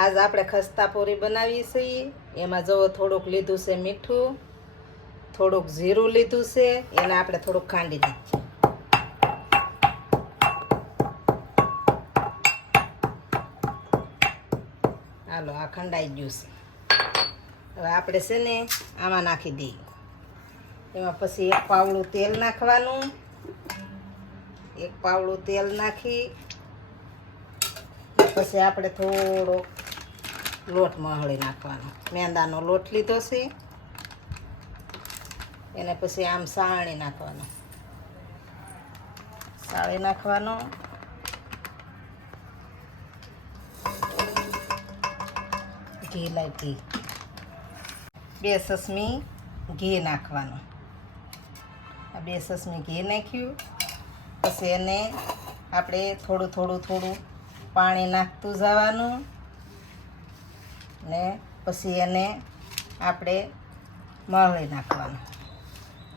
આજ આપણે ખસ્તા પૂરી બનાવીએ છીએ એમાં જુઓ થોડુંક લીધું છે મીઠું, થોડુંક જીરું લીધું છે, એને આપણે થોડુંક ખાંડી દીધું હાલો, આ ખંડાઈ ગયું છે. હવે આપણે છે ને આમાં નાખી દઈએ. એમાં પછી એક પાવડું તેલ નાખવાનું. એક પાવડું તેલ નાખી, પછી આપણે થોડો લોટ મહળી નાખવાનો. મેંદાનો લોટ લીધો છે. એને પછી આમ સાણી નાખવાનો. સાળી નાખવાનો. ઘી લાગી બે સસમી ઘી નાખવાનું. આ બે સસમી ઘી નાખ્યું. પછી એને આપણે થોડું થોડું થોડું પાણી નાખતું જવાનું. ને પછી એને આપણે મળી નાખવાનું.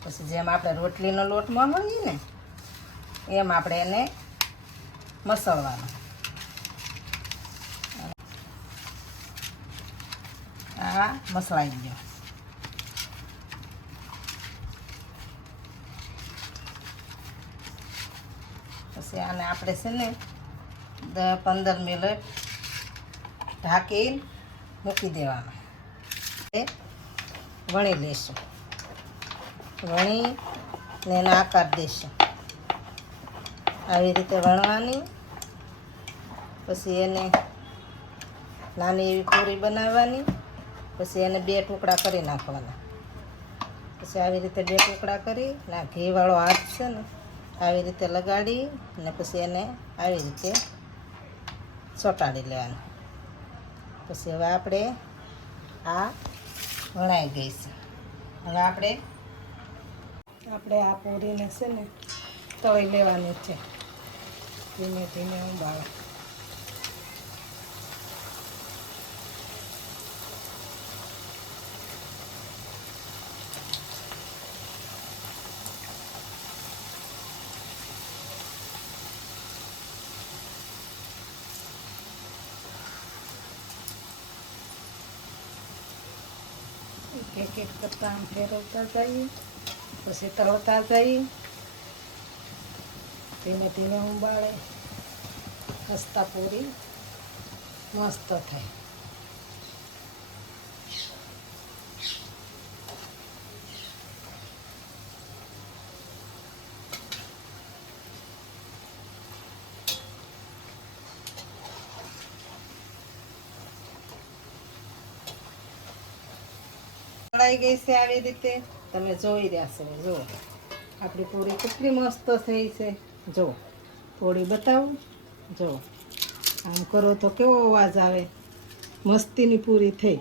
પછી જેમ આપણે રોટલીનો લોટ મળીએ ને, એમ આપણે એને મસળવાનો. આ મસળાઈ ગયો. પછી આને આપણે છે ને દ પંદર મિનિટ ઢાંકી મૂકી દેવાનું. એ વણી લઈશું વણી ને એને આકાર દઈશું આવી રીતે વણવાની. પછી એને નાની એવી પૂરી બનાવવાની. પછી એને બે ટુકડા કરી નાખવાના. પછી આવી રીતે બે ટુકડા કરી ને ઘીવાળો હાથ છે ને, આવી રીતે લગાડી ને પછી એને આવી રીતે ચોંટાડી લેવાનું. પછી હવે આપણે આ વણાઈ ગઈ હવે આપણે આપણે આ પૂરીને છે ને તળી લેવાની છે. ધીમે ધીમે ઉંબાળો. એક એક કરતા આમ ફેરવતા જઈએ, પછી તળતા જઈએ. ધીમે ધીમે ઉંબાળે. ખસ્તા પૂરી મસ્ત થાય. તળાઈ ગઈ છે આવી રીતે? તમે જોઈ રહ્યા છો જો આપણી પૂરી કેટલી મસ્ત થઈ છે. જો થોડી બતાવું? જો આમ કરો તો કેવો અવાજ આવે? મસ્તીની પૂરી થઈ.